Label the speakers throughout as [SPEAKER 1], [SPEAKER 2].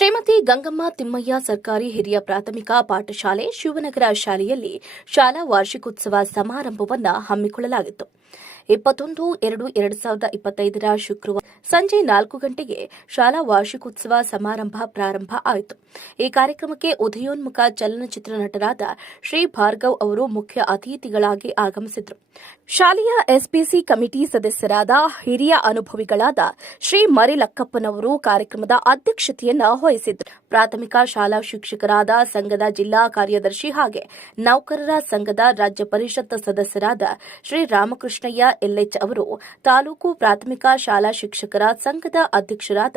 [SPEAKER 1] ಶ್ರೀಮತಿ ಗಂಗಮ್ಮ ತಿಮ್ಮಯ್ಯ ಸರ್ಕಾರಿ ಹಿರಿಯ ಪ್ರಾಥಮಿಕ ಪಾಠಶಾಲೆ ಶಿವನಗರ ಶಾಲೆಯಲ್ಲಿ ಶಾಲಾ ವಾರ್ಷಿಕೋತ್ಸವ ಸಮಾರಂಭವನ್ನು ಹಮ್ಮಿಕೊಳ್ಳಲಾಗಿತ್ತು. ಇಪ್ಪತ್ತೊಂದು, ಎರಡು ಎರಡು ಸಾವಿರದ ಇಪ್ಪತ್ತೈದರ ಶುಕ್ರವಾರ ಸಂಜೆ ನಾಲ್ಕು ಗಂಟೆಗೆ ಶಾಲಾ ವಾರ್ಷಿಕೋತ್ಸವ ಸಮಾರಂಭ ಪ್ರಾರಂಭ ಆಯಿತು. ಈ ಕಾರ್ಯಕ್ರಮಕ್ಕೆ ಉದಯೋನ್ಮುಖ ಚಲನಚಿತ್ರ ನಟರಾದ ಶ್ರೀ ಭಾರ್ಗವ್ ಅವರು ಮುಖ್ಯ ಅತಿಥಿಗಳಾಗಿ ಆಗಮಿಸಿದ್ರು. ಶಾಲೆಯ ಎಸ್ಪಿಸಿ ಕಮಿಟಿ ಸದಸ್ಯರಾದ ಹಿರಿಯ ಅನುಭವಿಗಳಾದ ಶ್ರೀ ಮರಿಲಕ್ಕಪ್ಪನವರು ಕಾರ್ಯಕ್ರಮದ ಅಧ್ಯಕ್ಷತೆಯನ್ನು ವಹಿಸಿದ್ರು ಪ್ರಾಥಮಿಕ ಶಾಲಾ ಶಿಕ್ಷಕರಾದ ಸಂಘದ ಜಿಲ್ಲಾ ಕಾರ್ಯದರ್ಶಿ ಹಾಗೆ ನೌಕರರ ಸಂಘದ ರಾಜ್ಯ ಪರಿಷತ್ ಸದಸ್ಯರಾದ ಶ್ರೀ ರಾಮಕೃಷ್ಣಯ್ಯ ಎಲ್ಎಚ್ ಅವರು ತಾಲೂಕು ಪ್ರಾಥಮಿಕ ಶಾಲಾ ಶಿಕ್ಷಕರ ಸಂಘದ ಅಧ್ಯಕ್ಷರಾದ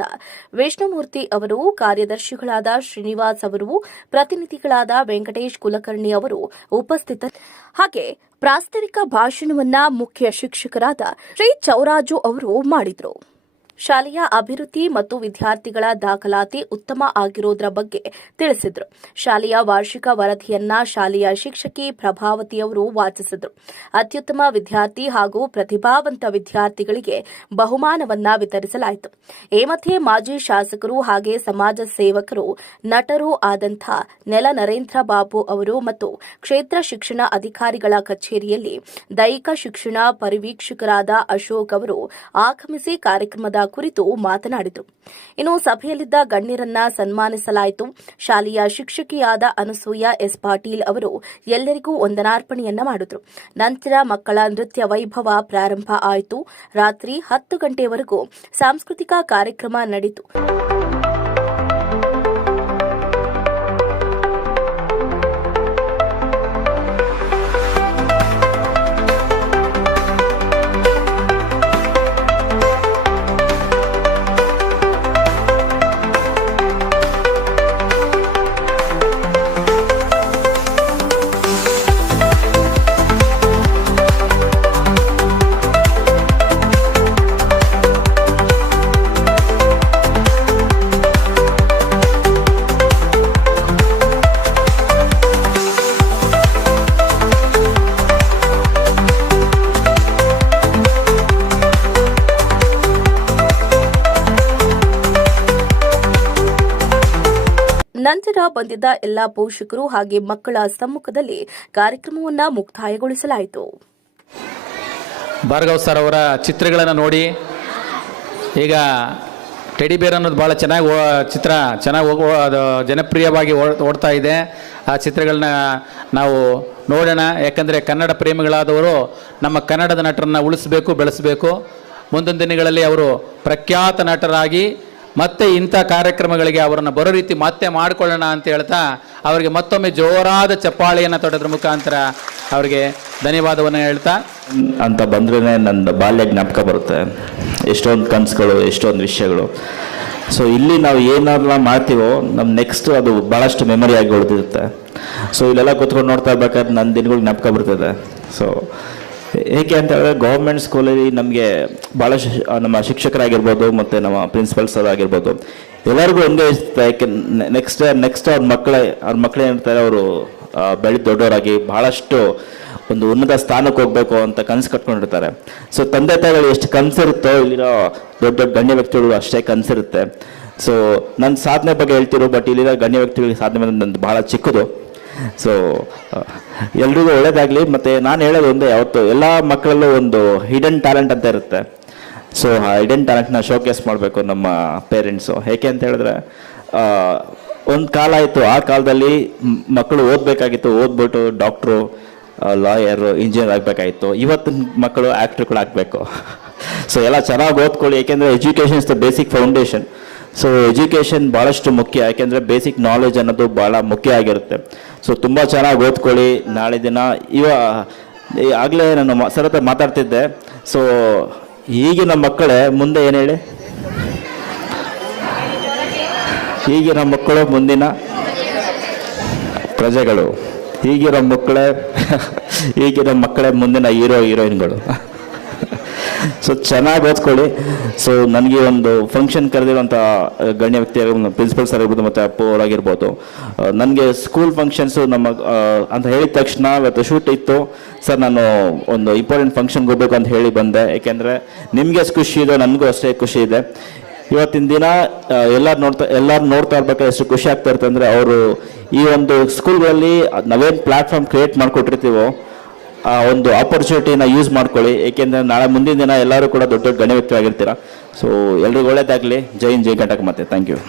[SPEAKER 1] ವಿಷ್ಣುಮೂರ್ತಿ ಅವರು, ಕಾರ್ಯದರ್ಶಿಗಳಾದ ಶ್ರೀನಿವಾಸ್ ಅವರು, ಪ್ರತಿನಿಧಿಗಳಾದ ವೆಂಕಟೇಶ್ ಕುಲಕರ್ಣಿ ಅವರು ಉಪಸ್ಥಿತ ಹಾಗೆ ಪ್ರಾಸ್ತಾವಿಕ ಭಾಷಣವನ್ನ ಮುಖ್ಯ ಶಿಕ್ಷಕರಾದ ಶ್ರೀ ಚೌರಾಜು ಅವರು ಮಾಡಿದರು. ಶಾಲೆಯ ಅಭಿವೃದ್ಧಿ ಮತ್ತು ವಿದ್ಯಾರ್ಥಿಗಳ ದಾಖಲಾತಿ ಉತ್ತಮ ಆಗಿರೋದ್ರ ಬಗ್ಗೆ ತಿಳಿಸಿದರು. ಶಾಲೆಯ ವಾರ್ಷಿಕ ವರದಿಯನ್ನ ಶಾಲೆಯ ಶಿಕ್ಷಕಿ ಪ್ರಭಾವತಿಯವರು ವಾಚಿಸಿದರು. ಅತ್ಯುತ್ತಮ ವಿದ್ಯಾರ್ಥಿ ಹಾಗೂ ಪ್ರತಿಭಾವಂತ ವಿದ್ಯಾರ್ಥಿಗಳಿಗೆ ಬಹುಮಾನವನ್ನ ವಿತರಿಸಲಾಯಿತು. ಈ ಮಧ್ಯೆ ಮಾಜಿ ಶಾಸಕರು ಹಾಗೆ ಸಮಾಜ ಸೇವಕರು, ನಟರು ಆದಂಥ ನೆಲ ನರೇಂದ್ರ ಬಾಬು ಅವರು ಮತ್ತು ಕ್ಷೇತ್ರ ಶಿಕ್ಷಣ ಅಧಿಕಾರಿಗಳ ಕಚೇರಿಯಲ್ಲಿ ದೈಹಿಕ ಶಿಕ್ಷಣ ಪರಿವೀಕ್ಷಕರಾದ ಅಶೋಕ್ ಅವರು ಆಗಮಿಸಿ ಕಾರ್ಯಕ್ರಮದ ಕುರಿತು ಮಾತನಾಡಿದರು. ಇನ್ನು ಸಭೆಯಲ್ಲಿದ್ದ ಗಣ್ಯರನ್ನ ಸನ್ಮಾನಿಸಲಾಯಿತು. ಶಾಲೆಯ ಶಿಕ್ಷಕಿಯಾದ ಅನಸೂಯ ಎಸ್. ಪಾಟೀಲ್ ಅವರು ಎಲ್ಲರಿಗೂ ವಂದನಾರ್ಪಣೆಯನ್ನ ಮಾಡಿದ್ರು. ನಂತರ ಮಕ್ಕಳ ನೃತ್ಯ ವೈಭವ ಪ್ರಾರಂಭ ಆಯಿತು. ರಾತ್ರಿ ಹತ್ತು ಗಂಟೆಯವರೆಗೂ ಸಾಂಸ್ಕೃತಿಕ ಕಾರ್ಯಕ್ರಮ ನಡೆಯಿತು ನಂತರ ಬಂದಿದ್ದ ಎಲ್ಲಾ ಪೋಷಕರು ಹಾಗೆ ಮಕ್ಕಳ ಸಮ್ಮುಖದಲ್ಲಿ ಕಾರ್ಯಕ್ರಮವನ್ನು ಮುಕ್ತಾಯಗೊಳಿಸಲಾಯಿತು.
[SPEAKER 2] ಭಾರ್ಗವ್ ಸರ್ ಅವರ ಚಿತ್ರಗಳನ್ನು ನೋಡಿ. ಈಗ ಟೆಡಿ ಬೇರ್ ಅನ್ನೋದು ಭಾಳ ಚೆನ್ನಾಗಿ ಚಿತ್ರ ಚೆನ್ನಾಗಿ ಹೋಗುವ ಅದು ಜನಪ್ರಿಯವಾಗಿ ಓಡ್- ಓಡ್ತಾ ಇದೆ. ಆ ಚಿತ್ರಗಳನ್ನ ನಾವು ನೋಡೋಣ. ಯಾಕಂದರೆ ಕನ್ನಡ ಪ್ರೇಮಿಗಳಾದವರು ನಮ್ಮ ಕನ್ನಡದ ನಟರನ್ನು ಉಳಿಸಬೇಕು, ಬೆಳೆಸಬೇಕು. ಮುಂದಿನ ದಿನಗಳಲ್ಲಿ ಅವರು ಪ್ರಖ್ಯಾತ ನಟರಾಗಿ ಮತ್ತೆ ಇಂಥ ಕಾರ್ಯಕ್ರಮಗಳಿಗೆ ಅವರನ್ನು ಬರೋ ರೀತಿ ಮತ್ತೆ ಮಾಡಿಕೊಳ್ಳೋಣ ಅಂತ ಹೇಳ್ತಾ ಅವರಿಗೆ ಮತ್ತೊಮ್ಮೆ ಜೋರಾದ ಚಪ್ಪಾಳೆಯನ್ನು ತೊಡೋದ್ರ ಮುಖಾಂತರ ಅವರಿಗೆ ಧನ್ಯವಾದವನ್ನು ಹೇಳ್ತಾ.
[SPEAKER 3] ಅಂತ ಬಂದ್ರೇ ನನ್ನ ಬಾಲ್ಯ ಜ್ಞಾಪಕ ಬರುತ್ತೆ. ಎಷ್ಟೊಂದು ಕನಸುಗಳು, ಎಷ್ಟೊಂದು ವಿಷಯಗಳು. ಸೊ ಇಲ್ಲಿ ನಾವು ಏನಾದ್ರೂ ಮಾಡ್ತೀವೋ ನಮ್ಮ ನೆಕ್ಸ್ಟ್ ಅದು ಭಾಳಷ್ಟು ಮೆಮೊರಿ ಆಗಿ ಉಳಿದಿರುತ್ತೆ. ಸೊ ಇಲ್ಲೆಲ್ಲ ಕೂತ್ಕೊಂಡು ನೋಡ್ತಾ ಇರ್ಬೇಕಾದ್ರೆ ನನ್ನ ದಿನಗಳು ಜ್ಞಾಪಕ ಬರ್ತದೆ. ಸೊ ಹೇಗೆ ಅಂತ ಹೇಳಿದ್ರೆ ಗೌರ್ಮೆಂಟ್ ಸ್ಕೂಲಲ್ಲಿ ನಮಗೆ ಭಾಳ ನಮ್ಮ ಶಿಕ್ಷಕರಾಗಿರ್ಬೋದು ಮತ್ತು ನಮ್ಮ ಪ್ರಿನ್ಸಿಪಲ್ಸ್ ಆಗಿರ್ಬೋದು. ಎಲ್ಲರಿಗೂ ಒಂದೇ ಇರ್ತದೆ. ಯಾಕೆ ನೆಕ್ಸ್ಟ್ ನೆಕ್ಸ್ಟ್ ಅವ್ರ ಮಕ್ಕಳೇ, ಅವ್ರ ಮಕ್ಕಳು ಏನಿರ್ತಾರೆ ಅವರು ಬೆಳೆ ದೊಡ್ಡವರಾಗಿ ಭಾಳಷ್ಟು ಒಂದು ಉನ್ನತ ಸ್ಥಾನಕ್ಕೆ ಹೋಗ್ಬೇಕು ಅಂತ ಕನಸು ಕಟ್ಕೊಂಡಿರ್ತಾರೆ. ಸೊ ತಂದೆ ತಾಯಿಗಳು ಎಷ್ಟು ಕನಸಿರುತ್ತೋ ಇಲ್ಲಿರೋ ದೊಡ್ಡ ದೊಡ್ಡ ಗಣ್ಯ ವ್ಯಕ್ತಿಗಳು ಅಷ್ಟೇ ಕನಸಿರುತ್ತೆ. ಸೊ ನನ್ನ ಸಾಧನೆ ಬಗ್ಗೆ ಹೇಳ್ತಿರೋ ಬಟ್ ಇಲ್ಲಿರೋ ಗಣ್ಯ ವ್ಯಕ್ತಿಗಳಿಗೆ ಸಾಧನೆ ನಂದು ಭಾಳ ಚಿಕ್ಕದು. ಸೊ ಎಲ್ರಿಗೂ ಒಳ್ಳೇದಾಗಲಿ. ಮತ್ತು ನಾನು ಹೇಳೋದು ಒಂದೇ ಯಾವತ್ತು ಎಲ್ಲ ಮಕ್ಕಳಲ್ಲೂ ಒಂದು ಹಿಡನ್ ಟ್ಯಾಲೆಂಟ್ ಅಂತ ಇರುತ್ತೆ. ಸೊ ಆ ಹಿಡನ್ ಟ್ಯಾಲೆಂಟ್ನ ಶೋಕೇಸ್ ಮಾಡಬೇಕು ನಮ್ಮ ಪೇರೆಂಟ್ಸು ಏಕೆ ಅಂತ ಹೇಳಿದ್ರೆ ಒಂದು ಕಾಲ ಆಯಿತು. ಆ ಕಾಲದಲ್ಲಿ ಮಕ್ಕಳು ಓದಬೇಕಾಗಿತ್ತು. ಓದ್ಬಿಟ್ಟು ಡಾಕ್ಟ್ರು ಲಾಯರು ಇಂಜಿನಿಯರ್ ಆಗಬೇಕಾಗಿತ್ತು. ಇವತ್ತಿನ ಮಕ್ಕಳು ಆ್ಯಕ್ಟ್ರುಗಳು ಆಗಬೇಕು ಸೊ ಎಲ್ಲ ಚೆನ್ನಾಗಿ ಓದ್ಕೊಳ್ಳಿ. ಏಕೆಂದರೆ education is the basic foundation so education ಭಾಳಷ್ಟು ಮುಖ್ಯ, ಯಾಕೆಂದರೆ ಬೇಸಿಕ್ ನಾಲೆಜ್ ಅನ್ನೋದು ಭಾಳ ಮುಖ್ಯ ಆಗಿರುತ್ತೆ. ಸೊ ತುಂಬ ಚೆನ್ನಾಗಿ ಓದ್ಕೊಳ್ಳಿ. ನಾಳೆ ದಿನ ಇವ ಆಗಲೇ ನಾನು ಸರ್ ಹತ್ರ ಮಾತಾಡ್ತಿದ್ದೆ. ಸೊ ಈಗಿನ ಮಕ್ಕಳೇ, ಮುಂದೆ ಏನು ಹೇಳಿ? ಈಗಿನ ಮಕ್ಕಳು ಮುಂದಿನ ಪ್ರಜೆಗಳು. ಈಗಿರೋ ಮಕ್ಕಳೇ ಈಗಿರೋ ಮಕ್ಕಳೇ ಮುಂದಿನ ಹೀರೋ, ಹೀರೋಯಿನ್ಗಳು. ಸೊ ಚೆನ್ನಾಗಿ ಓದ್ಕೊಳ್ಳಿ. ಸೊ ನನಗೆ ಒಂದು ಫಂಕ್ಷನ್ ಕರೆದಿರುವಂಥ ಗಣ್ಯ ವ್ಯಕ್ತಿ ಪ್ರಿನ್ಸಿಪಲ್ ಸರ್ ಆಗಿರ್ಬೋದು ಮತ್ತು ಅಪ್ಪು ಅವರಾಗಿರ್ಬೋದು. ನನಗೆ ಸ್ಕೂಲ್ ಫಂಕ್ಷನ್ಸು ನಮ್ಮ ಅಂತ ಹೇಳಿದ ತಕ್ಷಣ ಇವತ್ತು ಶೂಟ್ ಇತ್ತು. ಸರ್ ನಾನು ಒಂದು ಇಂಪಾರ್ಟೆಂಟ್ ಫಂಕ್ಷನ್ಗೆ ಹೋಗ್ಬೇಕು ಅಂತ ಹೇಳಿ ಬಂದೆ. ಏಕೆಂದರೆ ನಿಮಗೆ ಖುಷಿ ಇದೆ, ನನಗೂ ಅಷ್ಟೇ ಖುಷಿ ಇದೆ. ಇವತ್ತಿನ ದಿನ ಎಲ್ಲರೂ ನೋಡ್ತಾ ಎಲ್ಲರೂ ನೋಡ್ತಾ ಇರ್ಬೇಕಾದ್ರೆ ಎಷ್ಟು ಖುಷಿ ಆಗ್ತಾ ಇರ್ತಂದರೆ ಅವರು ಈ ಒಂದು ಸ್ಕೂಲ್ಗಳಲ್ಲಿ ನಾವೇನು ಪ್ಲಾಟ್ಫಾರ್ಮ್ ಕ್ರಿಯೇಟ್ ಮಾಡಿಕೊಟ್ಟಿರ್ತೀವೋ ಆ ಒಂದು ಆಪರ್ಚುನಿಟಿನ ಯೂಸ್ ಮಾಡ್ಕೊಳ್ಳಿ. ಏಕೆಂದರೆ ನಾಳೆ ಮುಂದಿನ ದಿನ ಎಲ್ಲರೂ ಕೂಡ ದೊಡ್ಡ ದೊಡ್ಡ ಗಣ್ಯ ವ್ಯಕ್ತಿ ಆಗಿರ್ತೀರ ಸೊ ಎಲ್ರಿಗೂ ಒಳ್ಳೇದಾಗಲಿ. ಜೈ ಹಿಂದ್, ಜೈ ಕಟಕ್ ಮತ್ತೆ ಥ್ಯಾಂಕ್ ಯು